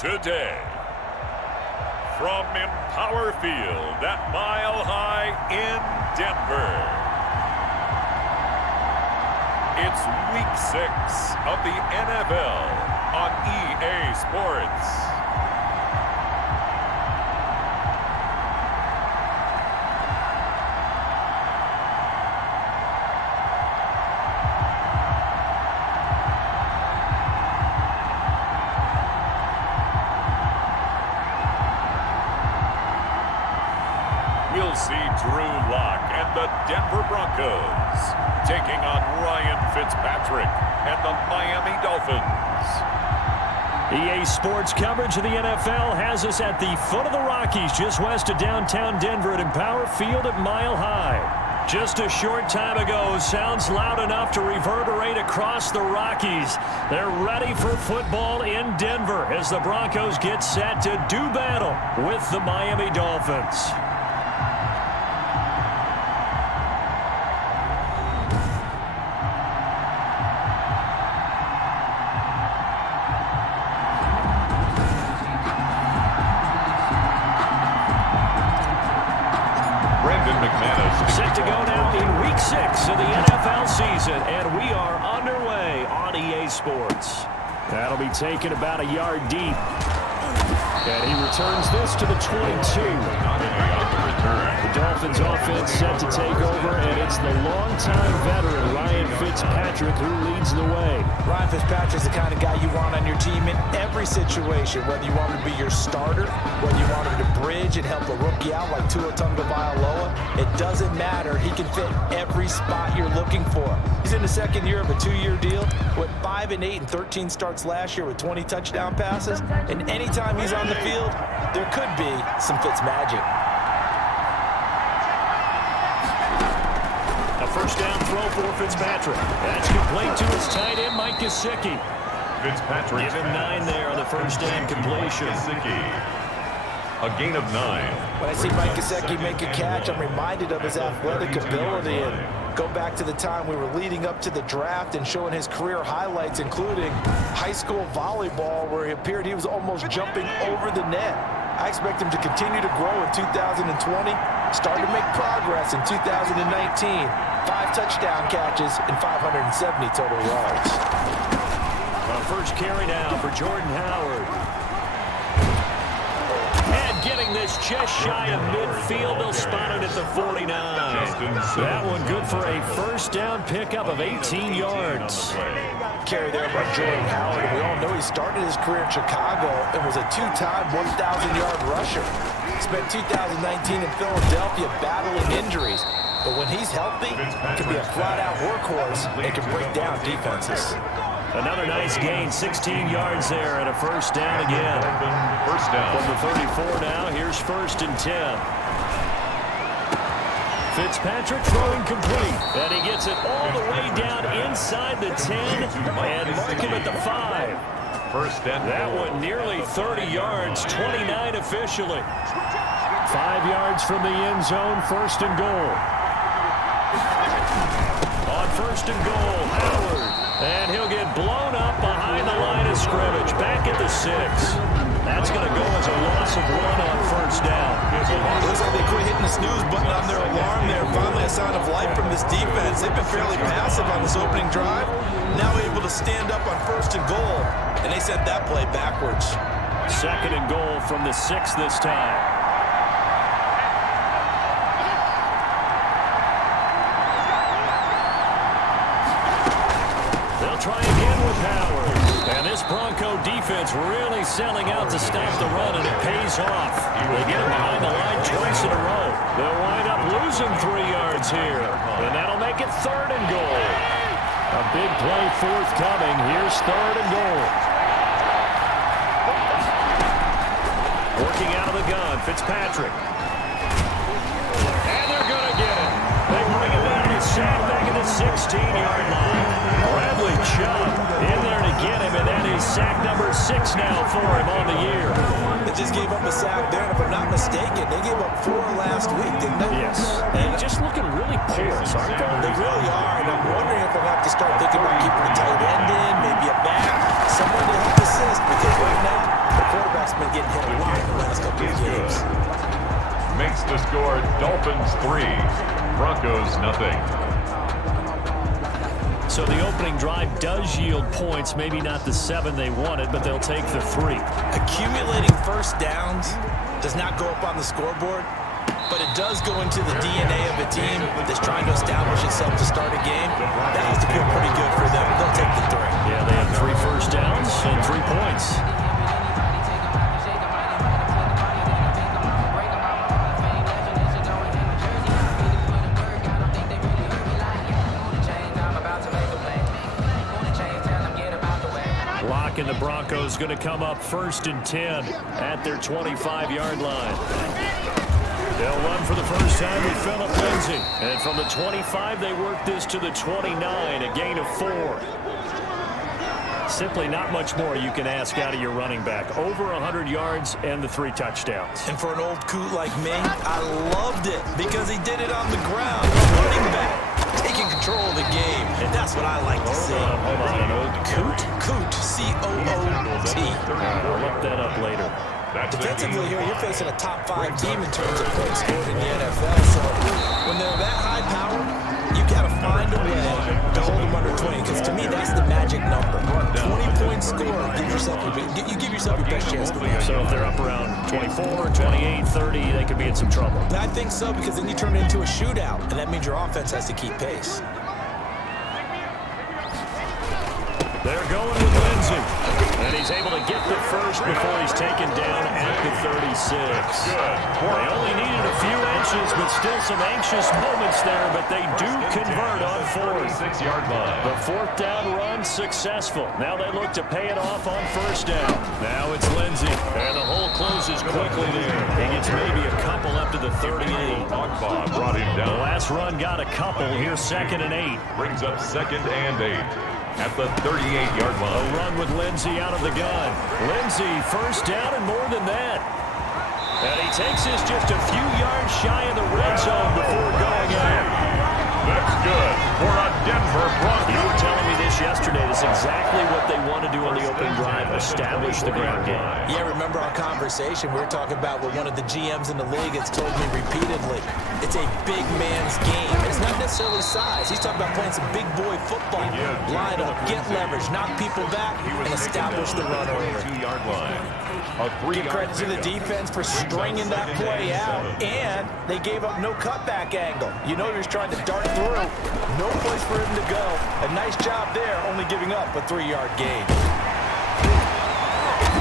today. From Empower Field at Mile High in Denver, it's Week 6 of the NFL on EA Sports. We'll see Drew Lock and the Denver Broncos taking on Ryan Fitzpatrick and the Miami Dolphins. EA Sports coverage of the NFL has us at the foot of the Rockies, just west of downtown Denver at Empower Field at Mile High. Just a short time ago, sounds loud enough to reverberate across the Rockies. They're ready for football in Denver as the Broncos get set to do battle with the Miami Dolphins. Set to go now in Week 6 of the NFL season, and we are underway on EA Sports. That'll be taken about a yard deep. And he returns this to the 22. The Dolphins offense set to take over, and it's the longtime veteran Ryan Fitzpatrick who leads the way. Ryan Fitzpatrick's the kind of guy you want on your team in every situation, whether you want him to be your starter, whether you want him to bridge and help a rookie out like Tua Tagovailoa. It doesn't matter. He can fit every spot you're looking for. He's in the second year of a 2-year deal. Went 5-8 and 13 starts last year with 20 touchdown passes. And anytime he's on the field, there could be some Fitz magic. A first down throw for Fitzpatrick. That's complete to his tight end, Mike Gesicki. Fitzpatrick. Give him 9 there on the first down completion. A gain of 9. When I see Mike Gesicki make a catch, I'm reminded of his athletic ability. And go back to the time we were leading up to the draft and showing his career highlights, including high school volleyball, where he appeared he was almost jumping over the net. I expect him to continue to grow in 2020, start to make progress in 2019. 5 touchdown catches and 570 total yards. Our first carry now for Jordan Howard. And getting this just shy of midfield, they'll spot it at the 49. That one good for a first down pickup of 18 yards. Carry there by Jordan Howard. We all know he started his career in Chicago and was a 2-time 1,000-yard rusher. Spent 2019 in Philadelphia battling injuries. But when he's healthy, he can be a flat-out workhorse and can break down defenses. Another nice gain, 16 yards there, and a first down again. First down. From the 34 now, here's 1st and 10. Fitzpatrick throwing complete, and he gets it all the way down inside the 10 and mark him at the 5. First and that one nearly 30 yards, 29 officially. 5 yards from the end zone, 1st and goal. On 1st and goal, Howard. And he'll get blown up behind the line of scrimmage, back at the 6. That's going to go as a loss of 1 on 1st down. Looks like they quit hitting the snooze button on their alarm there. Finally a sign of life from this defense. They've been fairly passive on this opening drive. Now able to stand up on 1st and goal, and they sent that play backwards. 2nd and goal from the 6 this time. Try again with Howard. And this Bronco defense really selling out to stop the run, and it pays off. They get it behind the line twice in a row. They'll wind up losing 3 yards here. And that'll make it 3rd and goal. A big play forthcoming. Here's 3rd and goal. Working out of the gun, Fitzpatrick. And they're going to get it. They bring it down to sack back at the 16-yard line. Bradley Chubb in there to get him, and that is sack number 6 now for him on the year. They just gave up a sack there, and if I'm not mistaken, they gave up 4 last week, didn't they? Yes. And just looking really porous, aren't they? They really are, and I'm wondering if I'll have to start thinking about keeping a tight end in, maybe a back, someone to help assist, because right now, the quarterback That's the score. Dolphins 3, Broncos nothing. So the opening drive does yield points, maybe not the 7 they wanted, but they'll take the 3. Accumulating first downs does not go up on the scoreboard, but it does go into the DNA of a team that's trying to establish itself to start a game. That has to feel pretty good for them. They'll take the 3. Yeah, they have 3 first downs and 3 points. And the Broncos going to come up 1st and 10 at their 25-yard line. They'll run for the first time with Phillip Lindsay. And from the 25, they work this to the 29, a gain of 4. Simply not much more you can ask out of your running back. Over 100 yards and the 3 touchdowns. And for an old coot like me, I loved it because he did it on the ground. Running back, taking control of the game. And that's what I like to see. Hold on, an old coot? Coot, C-O-O-T. I'll look that up later. Defensively here, you're facing a top 5 team in terms of points scored in the NFL. So when they're that high powered, you got to find a way to hold them under 20. Because to me, that's the magic number. 20 points scored, you give yourself your best chance to win. So if they're up around 24, 28, 30, they could be in some trouble. I think so, because then you turn it into a shootout, and that means your offense has to keep pace. They're going with Lindsay. And he's able to get the first before he's taken down at the 36. They only needed a few inches, but still some anxious moments there, but they do convert on 4th. 6-yard line. The 4th down run successful. Now they look to pay it off on 1st down. Now it's Lindsay, and the hole closes quickly there. He gets maybe a couple up to the 38. Ogba brought him down. The last run got a couple. Here's 2nd and 8. Brings up 2nd and 8. At the 38-yard line. A run with Lindsay out of the gun. Lindsay, 1st down and more than that. And he takes this just a few yards shy of the red zone before going out. That's good for a Denver Broncos. You were telling me this yesterday. That's exactly what they want to do on the opening drive, establish the ground game. Yeah, remember our conversation? We were talking about what one of the GMs in the league has told me repeatedly. It's a big man's game. It's not necessarily size. He's talking about playing some big boy football. Line up, get leverage, knock people back, and establish the run early. 2-yard line. Give credit to the defense for stringing that play out, and they gave up no cutback angle. You know he was trying to dart through. No place for him to go. A nice job there, only giving up a 3-yard gain.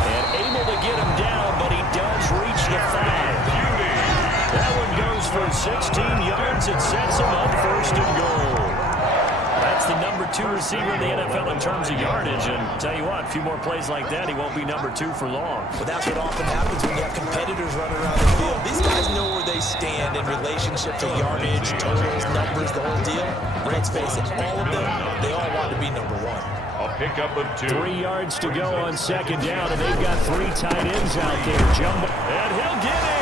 And able to get him down, but he does reach the 5. That one goes for 16 yards. It sets him up 1st and goal. That's the number 2 receiver in the NFL in terms of yardage. And tell you what, a few more plays like that, he won't be number 2 for long. But that's what often happens when you have competitors running around the field. These guys know where they stand in relationship to yardage, totals, numbers, the whole deal. Let's face it, all of them, they all want to be number 1. A pickup of 2. 3 yards to go on 2nd down, and they've got 3 tight ends out there. Jumbo. And he'll get in.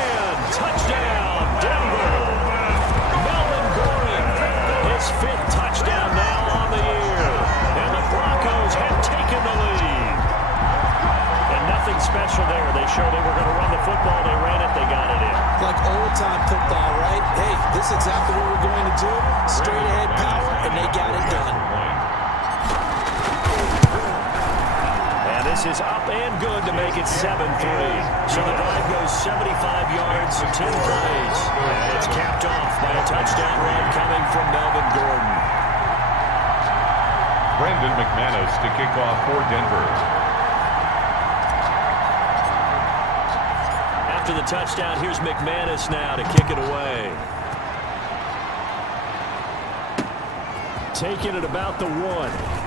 Touchdown, Denver. Melvin Gordon, his 5th touchdown now on the year. And the Broncos have taken the lead. And nothing special there. They showed they were going to run the football. They ran it. They got it in. Like old-time football, right? Hey, this is exactly what we're going to do. Straight ahead power, and they got it done. And this is up and good to make it 7-3. So the drive goes 75 yards, 10 plays. And it's capped off by a touchdown run coming from Melvin Gordon. Brandon McManus to kick off for Denver. After the touchdown, here's McManus now to kick it away. Taking it about the 1.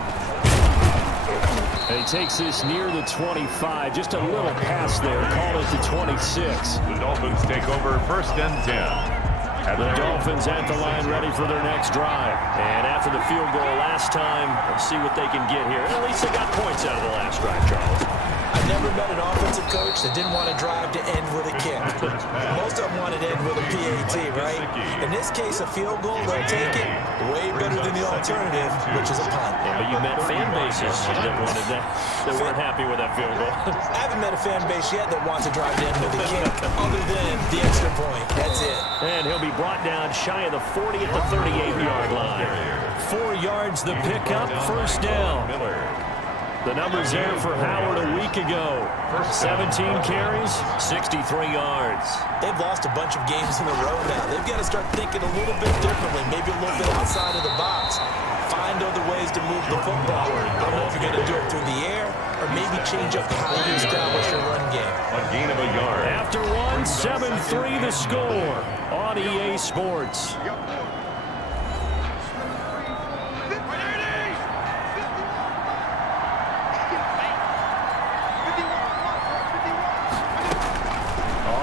And he takes this near the 25. Just a little pass there. Call it the 26. The Dolphins take over 1st and 10. And the Dolphins at the line ready for their next drive. And after the field goal last time, let's see what they can get here. At least they got points out of the last drive, Charles. I never met an offensive coach that didn't want to drive to end with a kick. Most of them wanted to end with a PAT, right? In this case, a field goal, they'll take it way better than the alternative, which is a punt. Yeah, but you met fan bases that wanted that weren't happy with that field goal. I haven't met a fan base yet that wants to drive to end with a kick, other than the extra point. That's it. And he'll be brought down shy of the 40 at the 38-yard line. 4 yards the pickup, first down. The numbers there for Howard a week ago. 17 carries, 63 yards. They've lost a bunch of games in a row now. They've got to start thinking a little bit differently, maybe a little bit outside of the box. Find other ways to move the football. I don't know if you're going to do it through the air or maybe change up how you establish your run game. A gain of a yard. After one, 7-3 the score on EA Sports.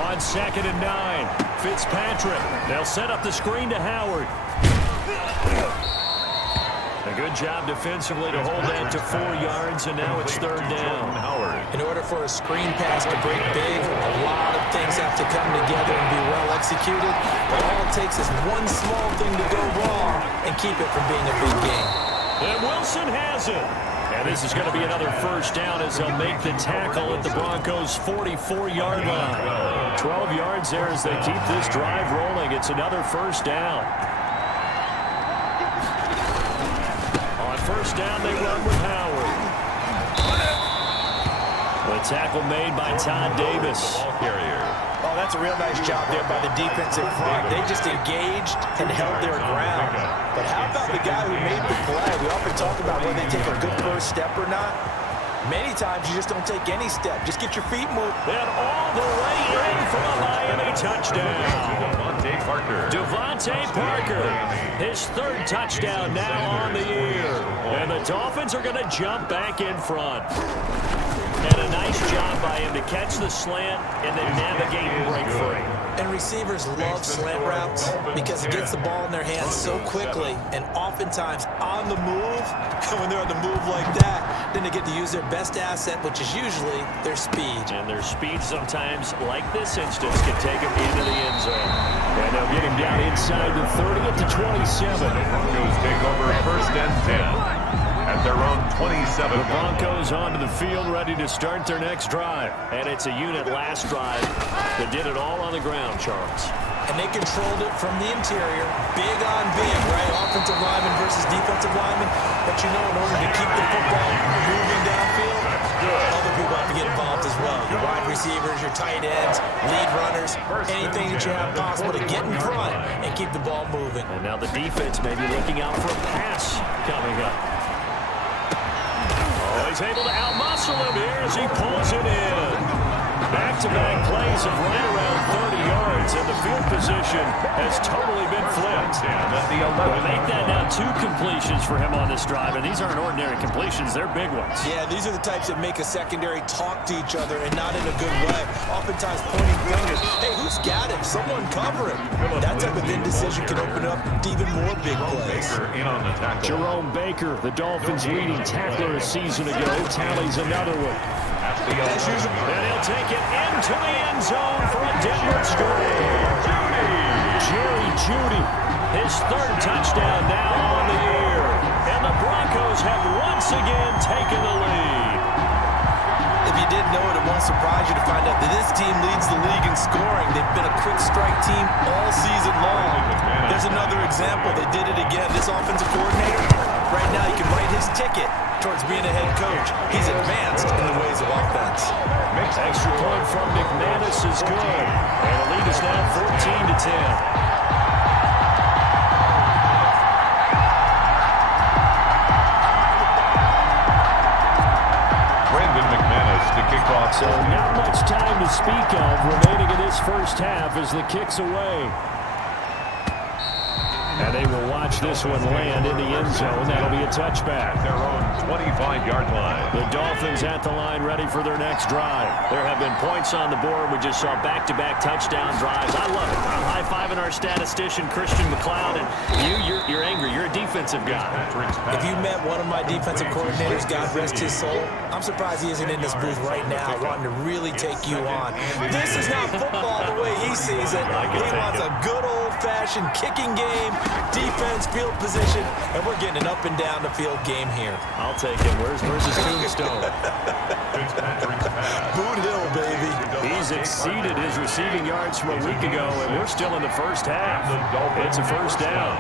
On 2nd and 9, Fitzpatrick. They'll set up the screen to Howard. A good job defensively to hold that to 4 yards, and now it's 3rd down. In order for a screen pass to break big, a lot of things have to come together and be well executed. But all it takes is one small thing to go wrong and keep it from being a big game. And Wilson has it. And this is going to be another first down as they'll make the tackle at the Broncos' 44-yard line. 12 yards there as they keep this drive rolling. It's another first down. On first down, they run with Howard. The tackle made by Todd Davis. Oh, that's a real nice job there by the defensive front. They just engaged and held their ground. But how about the guy who made the play? We often talk about whether they take a good first step or not. Many times you just don't take any step. Just get your feet moved. And all the way in for a Miami touchdown. Devontae Parker. His 3rd touchdown now on the year. And the Dolphins are going to jump back in front. And a nice job by him to catch the slant and then navigate and break free. And receivers love slant routes because it gets the ball in their hands so quickly and oftentimes on the move. And when they're on the move like that, then they get to use their best asset, which is usually their speed. And their speed sometimes, like this instance, can take them into the end zone. And they'll get him down inside the 30 at the 27. Broncos take over 1st and 10. At their own 27. The Broncos onto the field ready to start their next drive. And it's a unit last drive that did it all on the ground, Charles. And they controlled it from the interior. Big on big, right? Offensive lineman versus defensive lineman. But you know, in order to keep the football moving downfield, other people have to get involved as well. Your wide receivers, your tight ends, lead runners, anything that you have possible to get in front and keep the ball moving. And now the defense may be looking out for a pass coming up. He's able to outmuscle him here as he pulls it in. Back-to-back plays of right around 30 yards, and the field position has totally been flipped. We'll make that now 2 completions for him on this drive, and these aren't ordinary completions. They're big ones. Yeah, these are the types that make a secondary talk to each other and not in a good way. Oftentimes pointing fingers. Hey, who's got him? Someone cover him. That type of indecision can open up to even more big plays. Jerome Baker, the Dolphins' leading tackler a season ago, tallies another one. And he'll take it into the end zone for a Denver score. Jerry Jeudy, his 3rd touchdown now on the year. And the Broncos have once again taken the lead. If you didn't know it, it won't surprise you to find out that this team leads the league in scoring. They've been a quick strike team all season long. There's another example. They did it again. This offensive coordinator, right now, he can write his ticket towards being a head coach. He's advanced in the ways of offense. Extra point from McManus is good. And the lead is now 14-10. So not much time to speak of remaining in this first half as the kick's away. And they will watch watch this one land in the end zone. That'll be a touchback. Their own 25-yard line. The Dolphins at the line ready for their next drive. There have been points on the board. We just saw back-to-back touchdown drives. I love it. I'm high-fiving our statistician, Christian McLeod, and you're angry. You're a defensive guy. If you met one of my defensive coordinators, God rest his soul, I'm surprised he isn't in this booth right now wanting to really take you on. This is not football the way he sees it. He wants a good old-fashioned kicking game, defense, field position, and we're getting an up-and-down the field game here. I'll take him. Where's his tombstone? Boot Hill, baby. He's exceeded his receiving yards from a week ago, and we're still in the first half. It's a first down.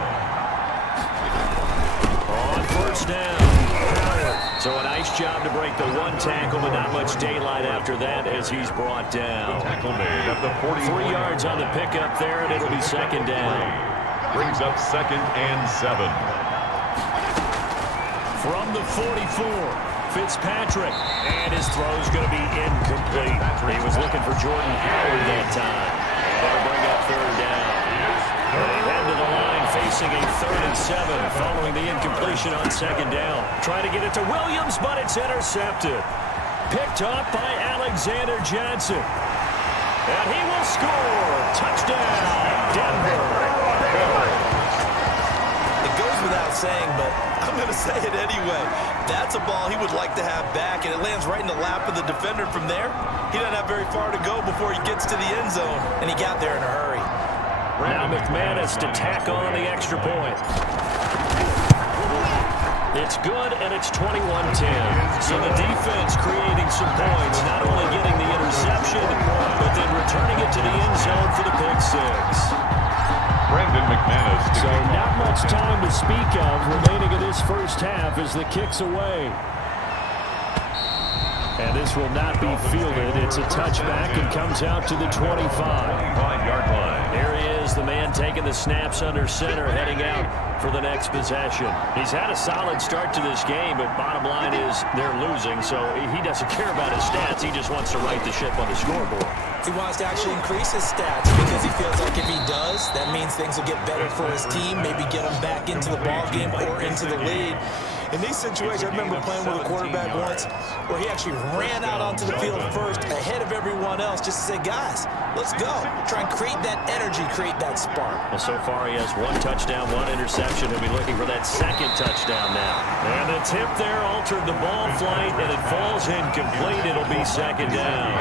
On first down, Howard. So a nice job to break the one tackle, but not much daylight after that as he's brought down. Tackle made at the 40. 3 yards on the pickup there, and it'll be second down. Brings up 2nd and 7. From the 44, Fitzpatrick, and his throw's going to be incomplete. He was looking for Jordan Howard that time. And that'll bring up third down. And they head to the line facing a 3rd and 7 following the incompletion on second down. Trying to get it to Williams, but it's intercepted. Picked up by Alexander Johnson. And he will score. Touchdown, Denver. It goes without saying, but I'm going to say it anyway. That's a ball he would like to have back, and it lands right in the lap of the defender from there. He doesn't have very far to go before he gets to the end zone, and he got there in a hurry. Now McManus to tack on the extra point. It's good, and it's 21-10. So the defense creating some points, not only getting the interception, but then returning it to the end zone for the pick six. Brandon McManus. So not much time to speak of remaining in this first half as the kick's away. And this will not be fielded. It's a touchback and comes out to the 25-yard line. There he is, the man taking the snaps under center, heading out for the next possession. He's had a solid start to this game, but bottom line is they're losing, so he doesn't care about his stats. He just wants to right the ship on the scoreboard. He wants to actually increase his stats because he feels like if he does, that means things will get better for his team, maybe get him back into the ball game or into the lead. In these situations, I remember playing with a quarterback once where he actually ran out onto the field first ahead of everyone else just to say, guys, let's go. Try and create that energy, create that spark. Well, so far he has 1 touchdown, 1 interception. He'll be looking for that second touchdown now. And the tip there altered the ball flight, and it falls incomplete. It'll be second down.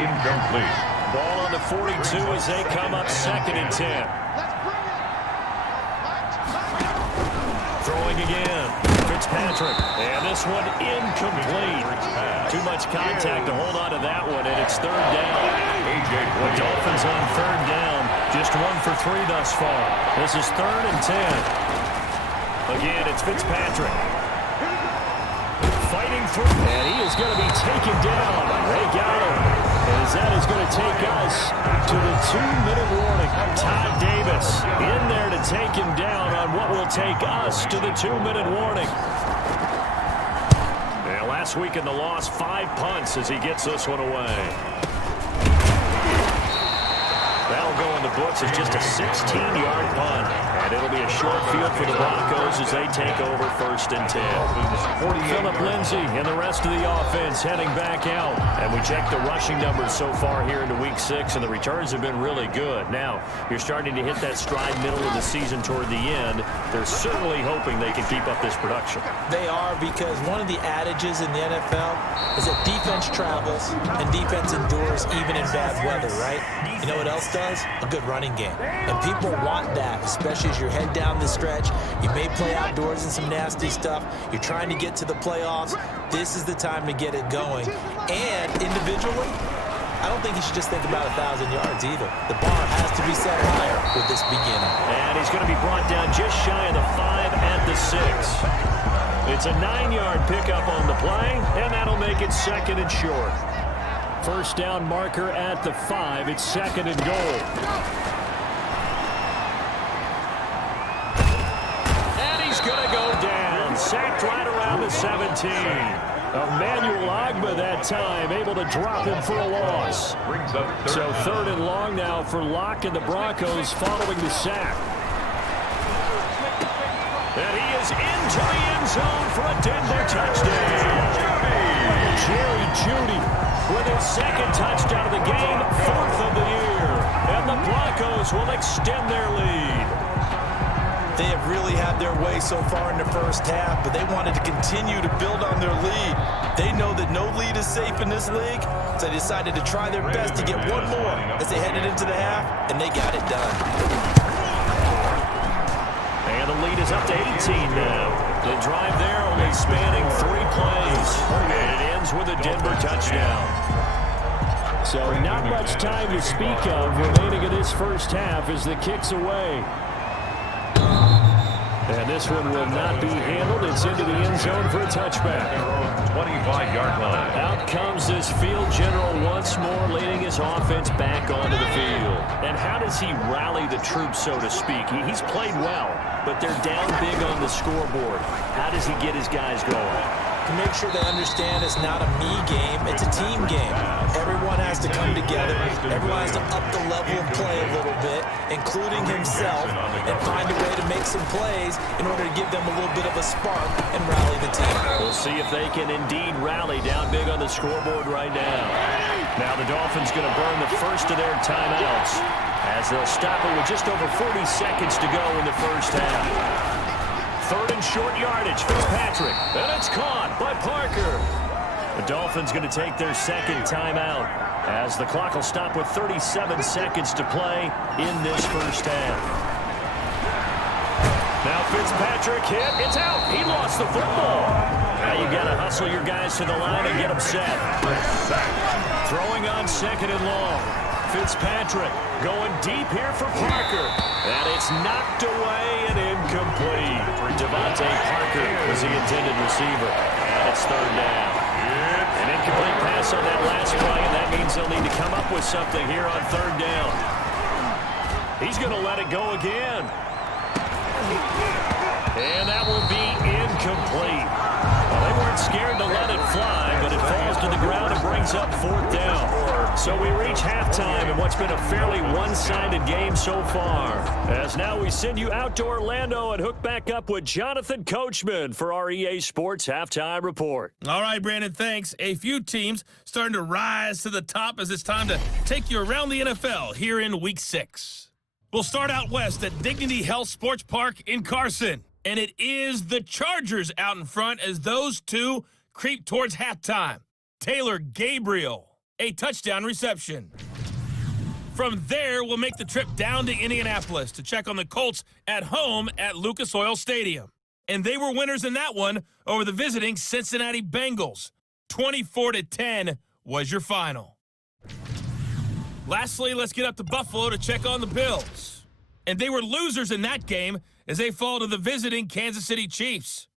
Incomplete. Ball on the 42 as they come up 2nd and 10. Throwing again. Fitzpatrick. And this one incomplete. Too much contact to hold on to that one, and it's 3rd down. The Dolphins on 3rd down. Just 1 for 3 thus far. This is 3rd and 10. Again, it's Fitzpatrick. Fighting through. And he is going to be taken down. They got him. As that is going to take us to the 2-minute warning. Todd Davis in there to take him down on what will take us to the 2-minute warning. And last week in the loss, 5 punts as he gets this one away. That'll go in the books as just a 16-yard punt. And it'll be a short field for the Broncos as they take over 1st and 10. Phillip Lindsay and the rest of the offense heading back out. And we check the rushing numbers so far here into week 6, and the returns have been really good. Now, you're starting to hit that stride middle of the season toward the end. They're certainly hoping they can keep up this production. They are, because one of the adages in the NFL is that defense travels and defense endures even in bad weather, right? You know what else does? A good running game. And people want that, especially as you head down the stretch. You may play outdoors in some nasty stuff. You're trying to get to the playoffs. This is the time to get it going. And individually, I don't think you should just think about 1,000 yards either. The bar has to be set higher with this beginning. And he's going to be brought down just shy of the 5 at the 6. It's a 9-yard pickup on the play, and that'll make it 2nd and short. First down marker at the 5. It's 2nd and goal. And he's going to go down. Sacked right around the 17. Emmanuel Ogbah that time, able to drop him for a loss. So 3rd and long now for Locke and the Broncos following the sack. And he is into the end zone for a Denver touchdown. Jerry Jeudy with his second touchdown of the game, 4th of the year. And the Broncos will extend their lead. They have really had their way so far in the first half, but they wanted to continue to build on their lead. They know that no lead is safe in this league, so they decided to try their best to get one more as they headed into the half, and they got it done. And the lead is up to 18 now. The drive there only spanning 3 plays. And it ends with a Denver touchdown. So not much time to speak of remaining in this first half as the kick's away. And this one will not be handled. It's into the end zone for a touchback. 25-yard line. Out comes this field general once more, leading his offense back onto the field. And how does he rally the troops, so to speak? He's played well, but they're down big on the scoreboard. How does he get his guys going? To make sure they understand it's not a me game, it's a team game. Everyone has to come together. Everyone has to up the level of play a little bit, including himself, and find a way to make some plays in order to give them a little bit of a spark and rally the team. We'll see if they can indeed rally down big on the scoreboard right now. Now the Dolphins going to burn the first of their timeouts as they'll stop it with just over 40 seconds to go in the first half. 3rd and short yardage, Fitzpatrick, and it's caught by Parker. The Dolphins going to take their second timeout as the clock will stop with 37 seconds to play in this first half. Now Fitzpatrick hit, it's out, he lost the football. Now you got to hustle your guys to the line and get them set. Throwing on 2nd and long. Fitzpatrick going deep here for Parker. And it's knocked away and incomplete. Devontae Parker was the intended receiver. And it's 3rd down. An incomplete pass on that last play, and that means they'll need to come up with something here on 3rd down. He's going to let it go again. And that will be incomplete. Well, they weren't scared to let it fly, but it falls to the ground and brings up 4th down. So we reach halftime in what's been a fairly one-sided game so far. As now we send you out to Orlando and hook back up with Jonathan Coachman for our EA Sports Halftime Report. All right, Brandon, thanks. A few teams starting to rise to the top as it's time to take you around the NFL here in Week 6. We'll start out west at Dignity Health Sports Park in Carson. And it is the Chargers out in front as those two creep towards halftime. Taylor Gabriel, a touchdown reception. From there, we'll make the trip down to Indianapolis to check on the Colts at home at Lucas Oil Stadium. And they were winners in that one over the visiting Cincinnati Bengals. 24-10 was your final. Lastly, let's get up to Buffalo to check on the Bills. And they were losers in that game as they fall to the visiting Kansas City Chiefs.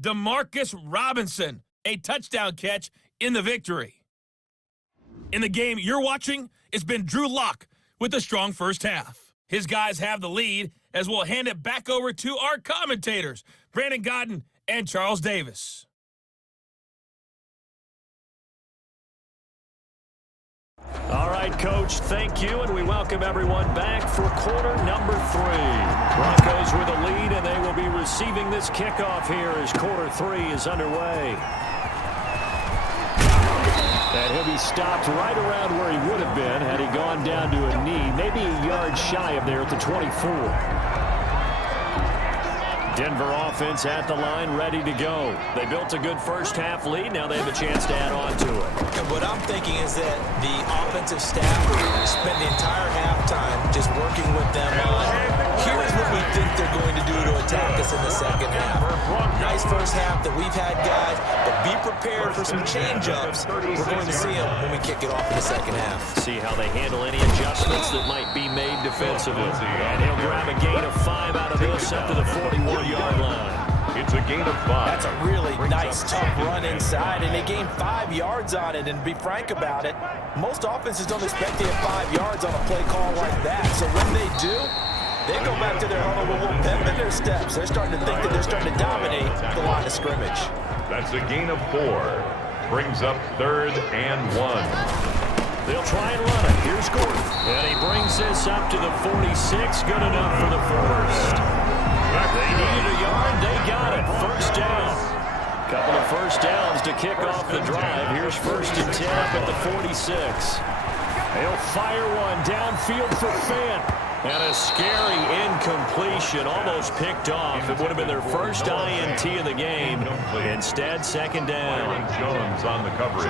Demarcus Robinson, a touchdown catch in the victory. In the game you're watching, it's been Drew Lock with a strong first half. His guys have the lead as we'll hand it back over to our commentators, Brandon Godden and Charles Davis. All right, Coach, thank you, and we welcome everyone back for quarter number 3. Broncos with a lead, and they will be receiving this kickoff here as quarter 3 is underway. And he'll be stopped right around where he would have been had he gone down to a knee, maybe a yard shy of there at the 24. Denver offense at the line, ready to go. They built a good first half lead. Now they have a chance to add on to it. And what I'm thinking is that the offensive staff spent the entire halftime just working with them on, here's what we think they're going to do to attack us in the second half. Nice first half that we've had, guys, but be prepared for some change-ups. We're going to see them when we kick it off in the second half. See how they handle any adjustments that might be made defensively. And he'll grab a gain of 5 out of this up to the 41-yard line. It's a gain of 5. That's a really nice, tough run inside, and they gained 5 yards on it. And to be frank about it, most offenses don't expect to get 5 yards on a play call like that. So when they do, they go back to their huddle with a little pep in their steps. They're starting to think that they're starting to dominate the line of scrimmage. That's a gain of 4. Brings up 3rd and 1. They'll try and run it. Here's Gordon. And he brings this up to the 46. Good enough for the first. They needed a yard. They got it. First down. Couple of first downs to kick off the drive. Here's 1st and 10 up at the 46. They'll fire one downfield for Fant. And a scary incompletion, almost picked off. It would have been their first INT of the game. Instead, 2nd down. Jones on the coverage.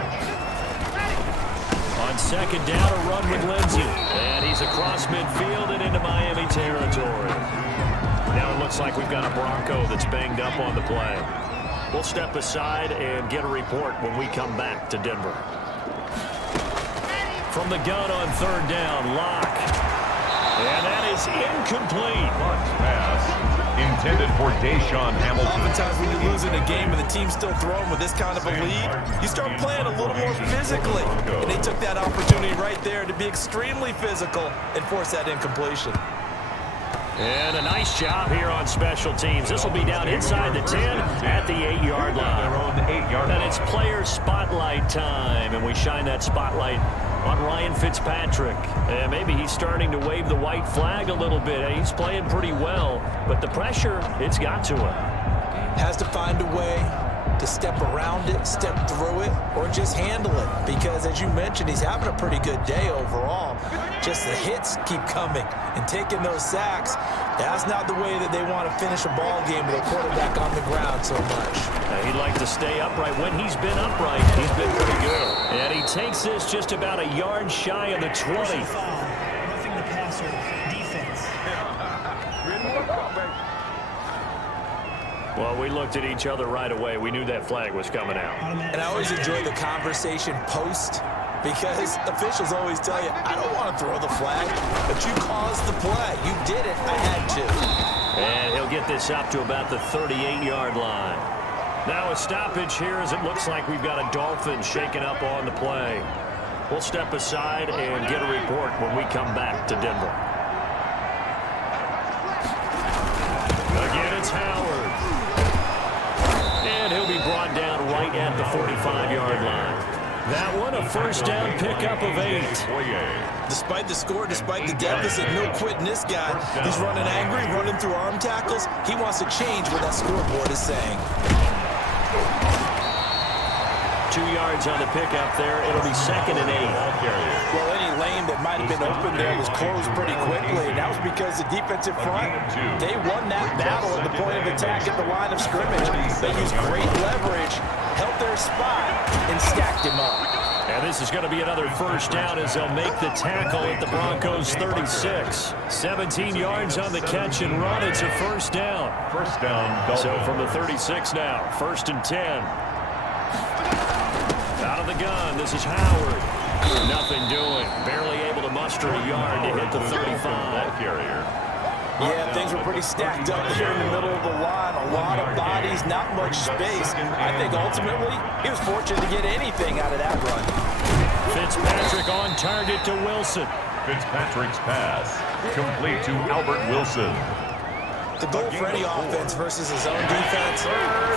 On 2nd down, a run with Lindsey. And he's across midfield and into Miami territory. Now it looks like we've got a Bronco that's banged up on the play. We'll step aside and get a report when we come back to Denver. From the gun on 3rd down, Locke. And that is incomplete. Pass intended for Deshaun Hamilton. Oftentimes when you're losing a game and the team's still throwing with this kind of a lead, you start playing a little more physically. And they took that opportunity right there to be extremely physical and force that incompletion. And a nice job here on special teams. This will be down inside the 10 at the 8-yard line. And it's player spotlight time, and we shine that spotlight on Ryan Fitzpatrick. And maybe he's starting to wave the white flag a little bit. He's playing pretty well, but the pressure, it's got to him. Has to find a way to step around it, step through it, or just handle it. Because as you mentioned, he's having a pretty good day overall. Just the hits keep coming and taking those sacks. That's not the way that they want to finish a ball game with a quarterback on the ground so much. He'd like to stay upright. When he's been upright, he's been pretty good. And he takes this just about a yard shy of the 20. Roughing the passer, defense. Well, we looked at each other right away. We knew that flag was coming out. And I always enjoy the conversation post, because officials always tell you, I don't want to throw the flag, but you caused the play. You did it. I had to. And he'll get this up to about the 38-yard line. Now a stoppage here as it looks like we've got a Dolphins shaking up on the play. We'll step aside and get a report when we come back to Denver. Again, it's Howard. And he'll be brought down right at the 45-yard line. That one, a first down pickup of 8. Despite the score, despite the deficit, no quitting this guy. He's running angry, running through arm tackles. He wants to change what that scoreboard is saying. 2 yards on the pickup there. It'll be 2nd and 8. Well, any lane that might have been open there was closed pretty quickly, and that was because the defensive front, they won that battle at the point of attack at the line of scrimmage. They used great leverage, held their spot, and stacked him up. And this is going to be another first down as they'll make the tackle at the Broncos 36. 17 yards on the catch and run. It's a first down. First down, Dolphins. So from the 36 now, 1st and 10. Out of the gun, this is Howard. Nothing doing. Barely able to muster a yard to hit the 35. Yeah, things were pretty stacked up here in the middle of the line. A lot of bodies, not much space. I think ultimately he was fortunate to get anything out of that run. Fitzpatrick on target to Wilson. Fitzpatrick's pass complete to Albert Wilson. The goal for any offense versus his own defense,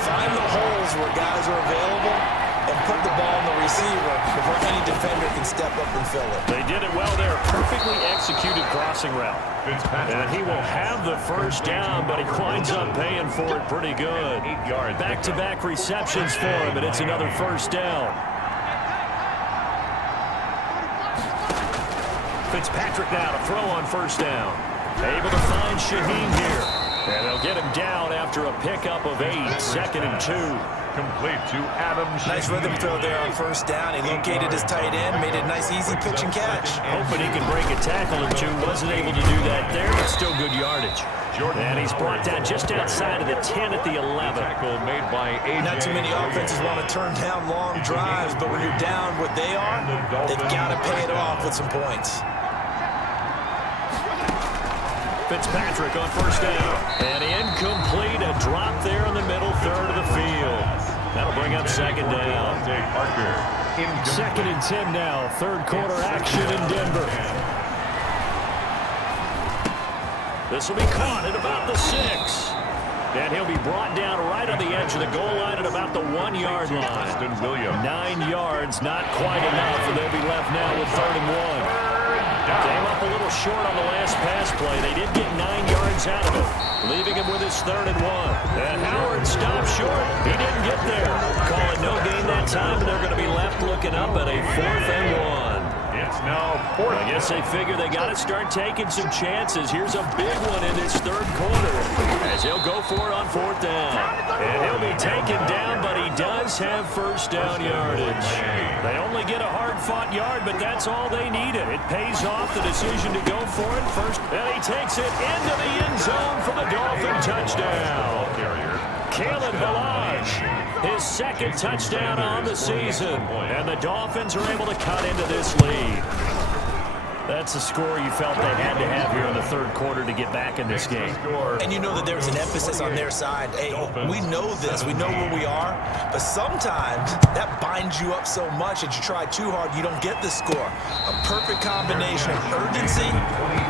find the holes where guys are available and put the ball in the receiver before any defender can step up and fill it. They did it well there. Perfectly executed crossing route. And he will have the first down, but he winds up paying for it pretty good. Back-to-back receptions for him, and it's another first down. Fitzpatrick now to throw on first down. Able to find Shaheem here. And they'll get him down after a pickup of 8. 2nd and 2. Complete to Adam Shaheem. Nice rhythm throw there on first down. He located his tight end, made a nice easy pitch and catch. Hoping he can break a tackle or two. Wasn't able to do that there, but still good yardage. And he's brought down just outside of the 10 at the 11. Tackle made by AJ. Not too many offenses want to turn down long drives, but when you're down what they are, they've got to pay it off with some points. Fitzpatrick on first down. And incomplete, a drop there in the middle third of the field. That'll bring up 2nd down. 2nd and 10 now. 3rd quarter action in Denver. This will be caught at about the 6. And he'll be brought down right on the edge of the goal line at about the 1-yard line. 9 yards, not quite enough, and they'll be left now with 3rd and 1. Came up up a little short on the last pass play. They did get 9 yards out of it, leaving him with his 3rd and 1. And Howard stopped short. He didn't get there. Call it no gain that time, and they're going to be left looking up at a 4th and 1. It's now 4th. I guess they figure they got to start taking some chances. Here's a big one in this 3rd quarter as he'll go for it on 4th down. And he'll be taken down, but he does have 1st down yardage. They only get a hard-fought yard, but that's all they needed. It pays off the decision to go for it first, and he takes it into the end zone for the Dolphin touchdown. Kalen Ballage, his 2nd touchdown on the season, and the Dolphins are able to cut into this lead. That's a score you felt they had to have here in the 3rd quarter to get back in this game. And you know that there's an emphasis on their side. Hey, we know this. We know where we are. But sometimes that binds you up so much that you try too hard, you don't get the score. A perfect combination of urgency,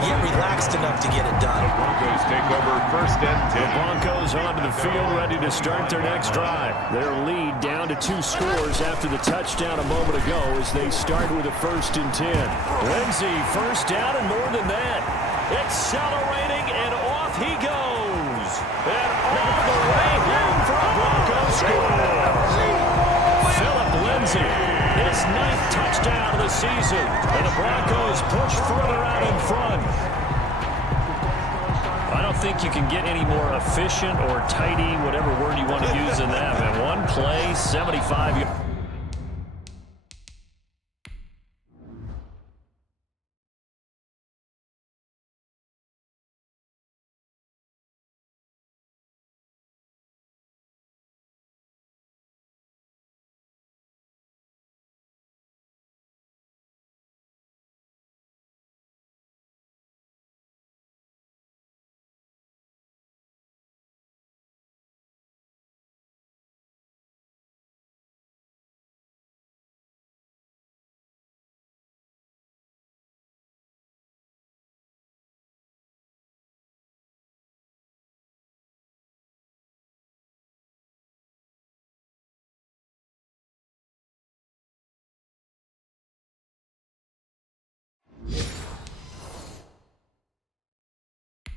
yet relaxed enough to get it done. Broncos take over 1st and 10. The Broncos onto the field ready to start their next drive. Their lead down to 2 scores after the touchdown a moment ago as they start with a 1st and 10. Lindsey, 1st down and more than that. Accelerating, and off he goes. And all the way home for a Broncos score. Philip Lindsey, his 9th touchdown of the season. And the Broncos push further out in front. I don't think you can get any more efficient or tidy, whatever word you want to use in that. And one play, 75 yards.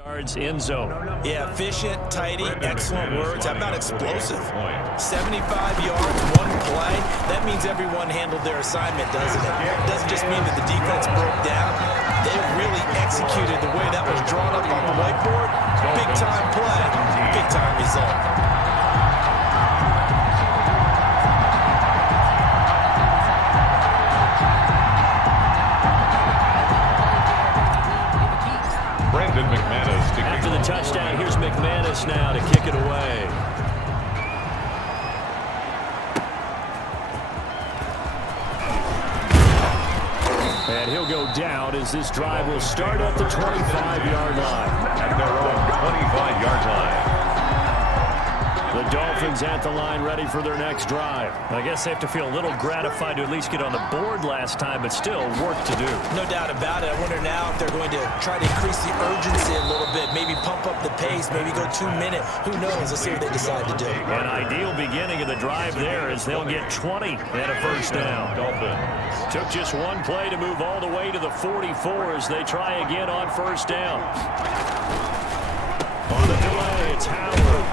Yards end zone. Yeah, efficient, tidy, excellent words. How about explosive? 75 yards, one play. That means everyone handled their assignment, doesn't it? It doesn't just mean that the defense broke down. They really executed the way that was drawn up on the whiteboard. Big-time play, big-time result. After the touchdown, here's McManus now to kick it away. And he'll go down as this drive will start at the 25-yard line. At their own 25-yard line. The Dolphins at the line ready for their next drive. I guess they have to feel a little gratified to at least get on the board last time, but still work to do. No doubt about it. I wonder now if they're going to try to increase the urgency a little bit, maybe pump up the pace, maybe go 2 minutes. Who knows? Let's see what they decide to do. An ideal beginning of the drive there as they'll get 20 and a 1st down. Dolphins. Took just one play to move all the way to the 44 as they try again on 1st down. On the delay, it's Howard.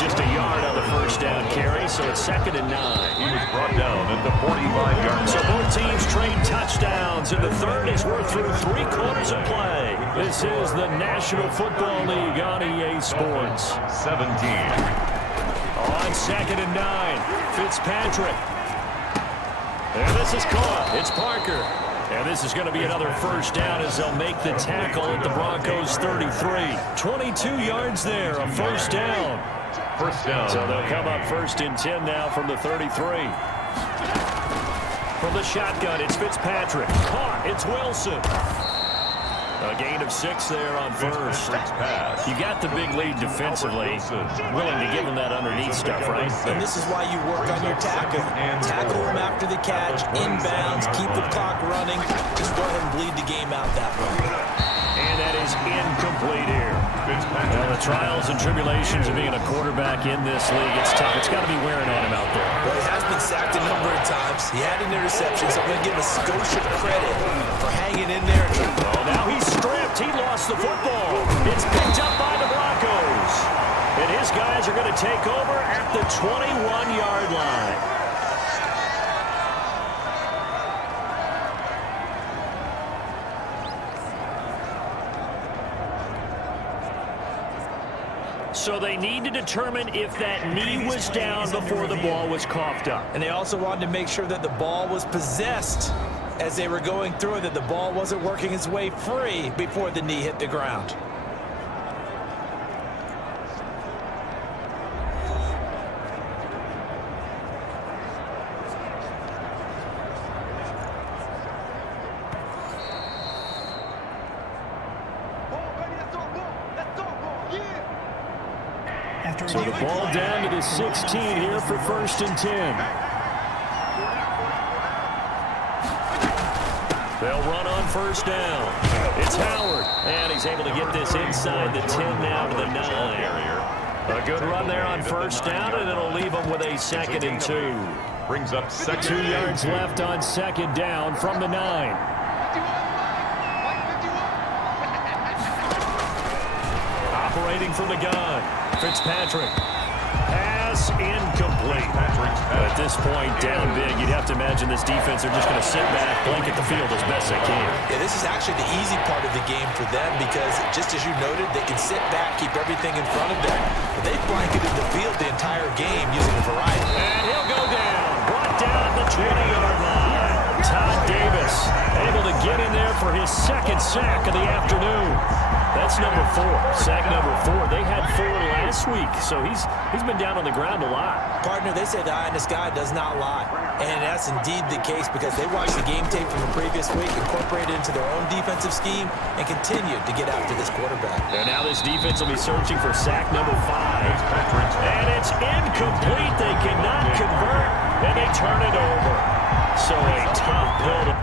Just a yard on the 1st down carry, so it's 2nd and 9. He was brought down at the 45-yard line. So both teams trade touchdowns in the 3rd as we're through 3 quarters of play. This is the National Football League on EA Sports. 17. On 2nd and 9, Fitzpatrick. And this is caught. It's Parker. And this is going to be another 1st down as they'll make the tackle at the Broncos 33. 22 yards there, a 1st down. 1st down. So they'll come up 1st and 10 now from the 33. From the shotgun, it's Fitzpatrick. Caught. It's Wilson. A gain of 6 there on 1st. You got the big lead defensively. Willing to give them that underneath stuff, right? And this is why you work on your tackle. Tackle them after the catch, inbounds, keep the clock running. Just go ahead and bleed the game out that way. And that is incomplete here. Well, the trials and tribulations of being a quarterback in this league, it's tough. It's got to be wearing on him out there. Well, he has been sacked a number of times. He had an interception, so I'm going to give a Scotia credit for hanging in there. Oh, now he's stripped. He lost the football. It's picked up by the Broncos. And his guys are going to take over at the 21-yard line. So they need to determine if that knee was down before the ball was coughed up. And they also wanted to make sure that the ball was possessed as they were going through it, that the ball wasn't working its way free before the knee hit the ground. So the ball down to the 16 here for 1st and 10. They'll run on 1st down. It's Howard, and he's able to get this inside the 10 now to the 9. A good run there on 1st down, and it'll leave them with a 2nd and 2. Brings up 2 yards left on 2nd down from the 9. Operating from the gun. Fitzpatrick. Pass incomplete. At this point, down big, you'd have to imagine this defense are just going to sit back, blanket the field as best they can. Yeah, this is actually the easy part of the game for them because, just as you noted, they can sit back, keep everything in front of them. But they've blanketed the field the entire game using a variety. And he'll go down. Brought down at the 20-yard line. Todd Davis able to get in there for his 2nd sack of the afternoon. That's number 4, sack number 4. They had 4 last week, so he's been down on the ground a lot. Partner, they say the eye in the sky does not lie. And that's indeed the case because they watched the game tape from the previous week, incorporated it into their own defensive scheme, and continued to get after this quarterback. And now this defense will be searching for sack number 5. And it's incomplete. They cannot convert, and they turn it over. So a tough pull.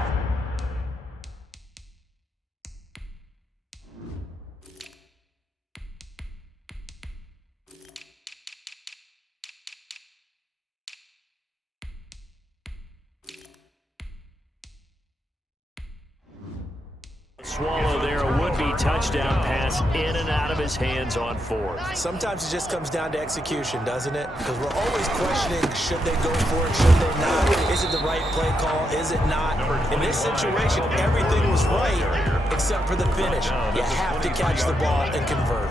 Swallow there, a would-be touchdown pass in and out of his hands on 4th. Sometimes it just comes down to execution, doesn't it? Because we're always questioning, should they go for it, should they not? Is it the right play call, is it not? In this situation, everything was right except for the finish. You have to catch the ball and convert.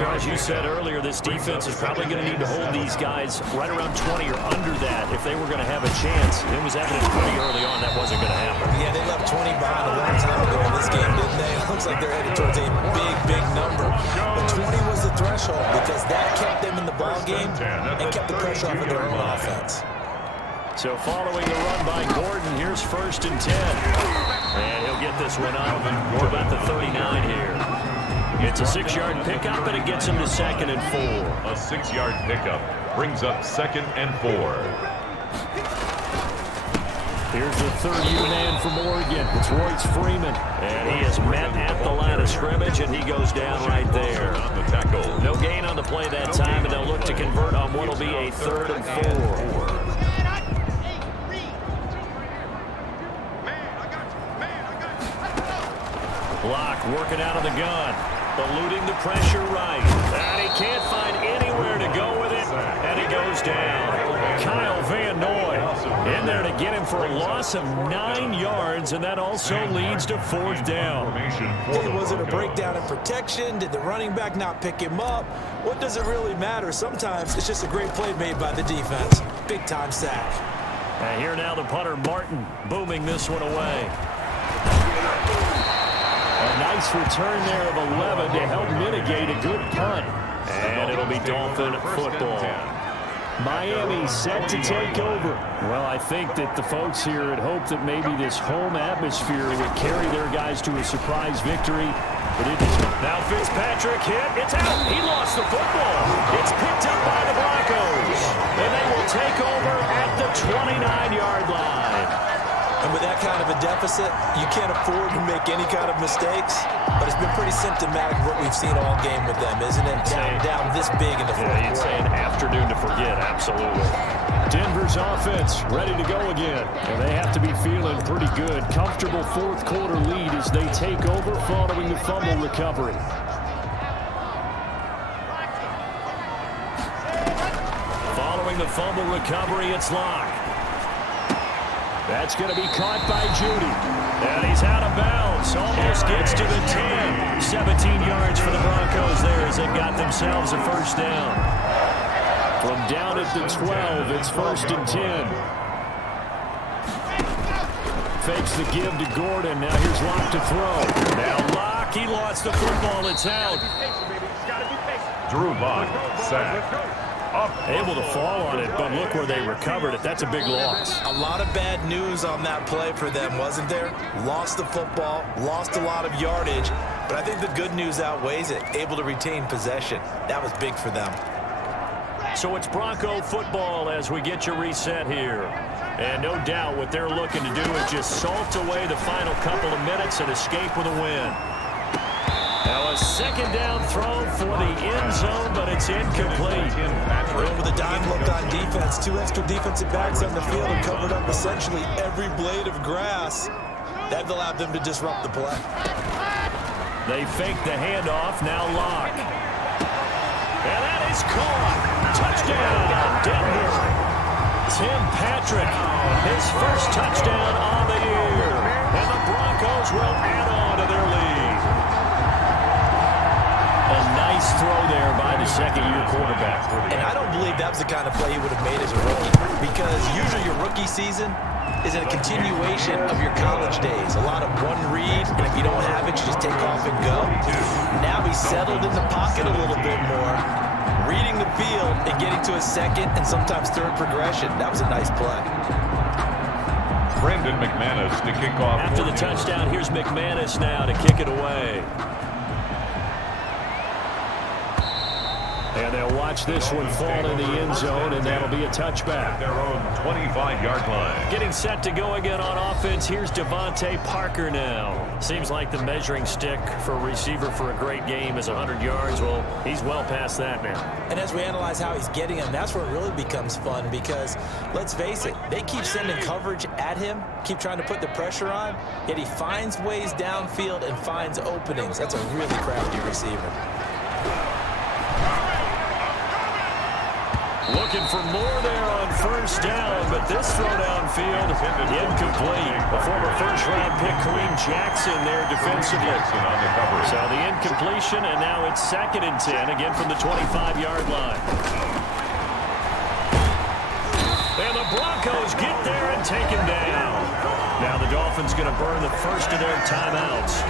As you said earlier, this defense is probably going to need to hold these guys right around 20 or under that if they were going to have a chance. It was evident pretty early on that wasn't going to happen. Yeah, they left 20 behind a long time ago in this game, didn't they? It looks like they're headed towards a big, big number. But 20 was the threshold because that kept them in the ball game and kept the pressure off of their own offense. So following the run by Gordon, here's 1st and 10. And he'll get this one up to about the 39 here. It's a 6-yard pickup, and it gets him to 2nd and 4. A 6-yard pickup brings up 2nd and 4. Here's the 3rd man from Oregon. It's Royce Freeman. And he is met at the line of scrimmage, and he goes down right there. No gain on the play that time, and they'll look to convert on what will be a 3rd and 4. Block working out of the gun. Eluding the pressure right. And he can't find anywhere to go with it. And he goes down. Kyle Van Noy in there to get him for a loss of 9 yards. And that also leads to 4th down. Was it a breakdown in protection? Did the running back not pick him up? What does it really matter? Sometimes it's just a great play made by the defense. Big time sack. And here now the punter Martin booming this one away. A nice return there of 11 to help mitigate a good punt. And it'll be Dolphin football. Miami set to take over. Well, I think that the folks here had hoped that maybe this home atmosphere would carry their guys to a surprise victory. But it is not. Now Fitzpatrick hit. It's out. He lost the football. It's picked up by the Broncos. And they will take over at the 29-yard line. And with that kind of a deficit, you can't afford to make any kind of mistakes. But it's been pretty symptomatic of what we've seen all game with them, isn't it? Down this big in the fourth quarter. You'd say an afternoon to forget, absolutely. Denver's offense ready to go again. And they have to be feeling pretty good. Comfortable fourth quarter lead as they take over following the fumble recovery. Following the fumble recovery, it's Locke. That's going to be caught by Judy. And he's out of bounds. Almost gets to the 10. 17 yards for the Broncos there as they've got themselves a first down. From down at the 12, it's 1st and 10. Fakes the give to Gordon. Now here's Locke to throw. Now Locke, he lost the football. It's out. Drew Lock, sack. Able to fall on it, but look where they recovered it. That's a big loss. A lot of bad news on that play for them, wasn't there? Lost the football, lost a lot of yardage, but I think the good news outweighs it. Able to retain possession. That was big for them. So it's Bronco football as we get you reset here. And no doubt what they're looking to do is just salt away the final couple of minutes and escape with a win. Now a second down throw for the end zone, but it's incomplete. With a dime look on defense, 2 extra defensive backs on the field and covered up essentially every blade of grass. That allowed them to disrupt the play. They fake the handoff, now Locke. And that is caught. Touchdown, Denver. Tim Patrick, his first touchdown on the year. And the Broncos will add on to their lead. A nice throw there by the second-year quarterback. And I don't believe that was the kind of play he would have made as a rookie, because usually your rookie season is a continuation of your college days. A lot of one read, and if you don't have it, you just take off and go. Now he's settled in the pocket a little bit more, reading the field and getting to a second and sometimes third progression. That was a nice play. Brandon McManus to kick off. After the touchdown, here's McManus now to kick it away. And they'll watch this one fall in the end zone, and that'll be a touchback. Their own 25-yard line. Getting set to go again on offense, here's Devontae Parker now. Seems like the measuring stick for a receiver for a great game is 100 yards. Well, he's well past that now. And as we analyze how he's getting them, that's where it really becomes fun, because let's face it, they keep sending coverage at him, keep trying to put the pressure on, yet he finds ways downfield and finds openings. That's a really crafty receiver. Looking for more there on first down, but this throw downfield incomplete. A former first-round pick, Kareem Jackson there defensively. So the incompletion, and now it's 2nd and 10, again from the 25-yard line. And the Broncos get there and take him down. Now the Dolphins going to burn the first of their timeouts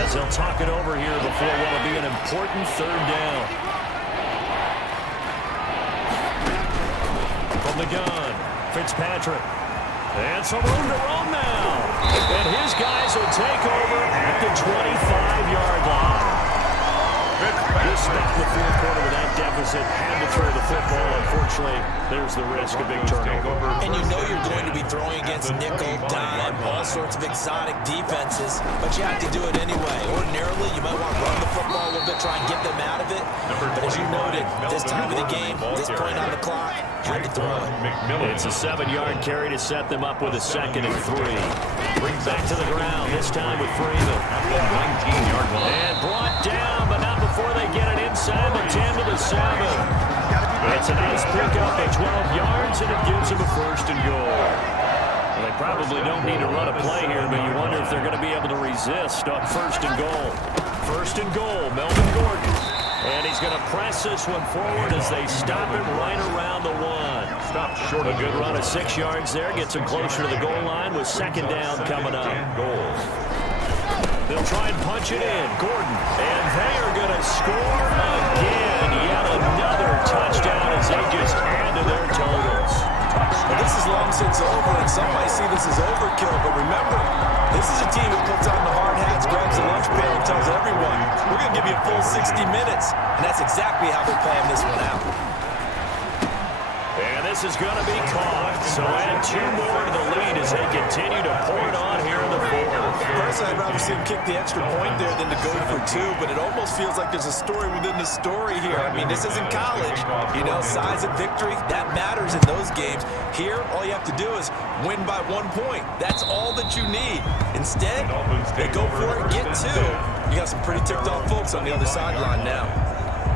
as they'll talk it over here before what will be an important 3rd down. The gun, Fitzpatrick, and some room to run now, and his guys will take over at the 25-yard line. Good spot in the fourth quarter with that deficit, had to throw the football. Unfortunately, there's the risk of big turnover. And you know you're going to be throwing against nickel, dime, all sorts of exotic defenses, but you have to do it anyway. Ordinarily, you might want to run the football a little bit, try and get them out of it. But as you noted, this time of the game, this point on the clock, had to throw it. It's a 7-yard carry to set them up with a 2nd and 3. Back to the ground, this time with Freeman. At the 19-yard line. And brought down, but not before they get it inside the 10 to the 7. It's a nice pickup at 12 yards, and it gives them a 1st and goal. Well, they probably don't need to run a play here, but you wonder if they're going to be able to resist on 1st and goal. 1st and goal, Melvin Gordon. And he's going to press this one forward as they stop him right around the 1. Stop short. A good run of 6 yards there, gets him closer to the goal line with 2nd down coming up. They'll try and punch it in. Gordon. And they are going to score again. Yet another touchdown as they just add to their totals. Well, this is long since over, and some might see this as overkill, but remember, this is a team that puts on the hard hats, grabs the lunch pail, and tells everyone, we're going to give you a full 60 minutes, and that's exactly how they're playing this one out. And this this is going to be caught. So add 2 more to the lead as they continue to pour it on here in the fourth. Personally, I'd rather see him kick the extra point there than to go for 2, but it almost feels like there's a story within the story here. I mean, this isn't college. You know, signs of victory, that matters in those games. Here, all you have to do is win by 1 point. That's all that you need. Instead, they go for it, get 2. You got some pretty ticked off folks on the other sideline now.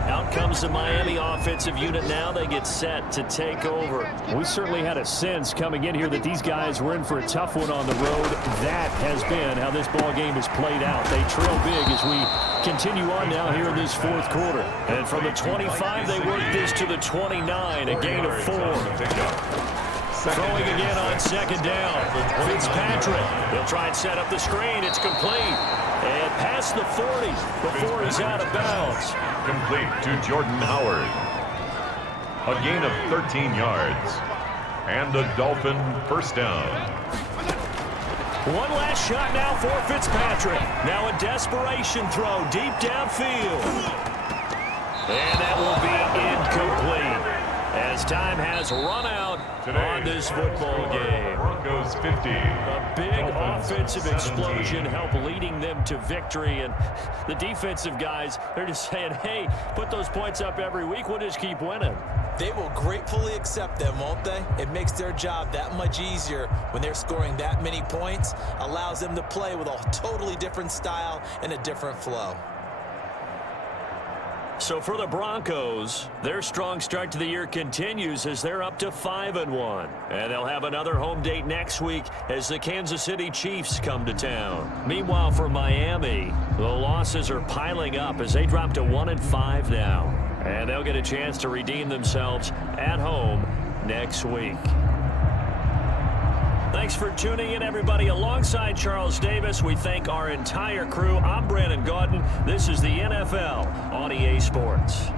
Out comes the Miami offensive unit now. They get set to take over. We certainly had a sense coming in here that these guys were in for a tough one on the road. That has been how this ball game has played out. They trail big as we continue on now here in this fourth quarter. And from the 25, they work this to the 29, a gain of 4. Throwing again on second down. Fitzpatrick. They'll try and set up the screen. It's complete. And past the 40 before he's out of bounds. Complete to Jordan Howard. A gain of 13 yards. And a Dolphin first down. One last shot now for Fitzpatrick. Now a desperation throw deep downfield. And that will be incomplete as time has run out on this football game. Broncos 50. A big offensive explosion helped leading them to victory. And the defensive guys, they're just saying, hey, put those points up every week. We'll just keep winning. They will gratefully accept them, won't they? It makes their job that much easier when they're scoring that many points. Allows them to play with a totally different style and a different flow. So for the Broncos, their strong start to the year continues as they're up to 5-1. And they'll have another home date next week as the Kansas City Chiefs come to town. Meanwhile, for Miami, the losses are piling up as they drop to 1-5 now. And they'll get a chance to redeem themselves at home next week. Thanks for tuning in, everybody. Alongside Charles Davis, we thank our entire crew. I'm Brandon Gaudin. This is the NFL on EA Sports.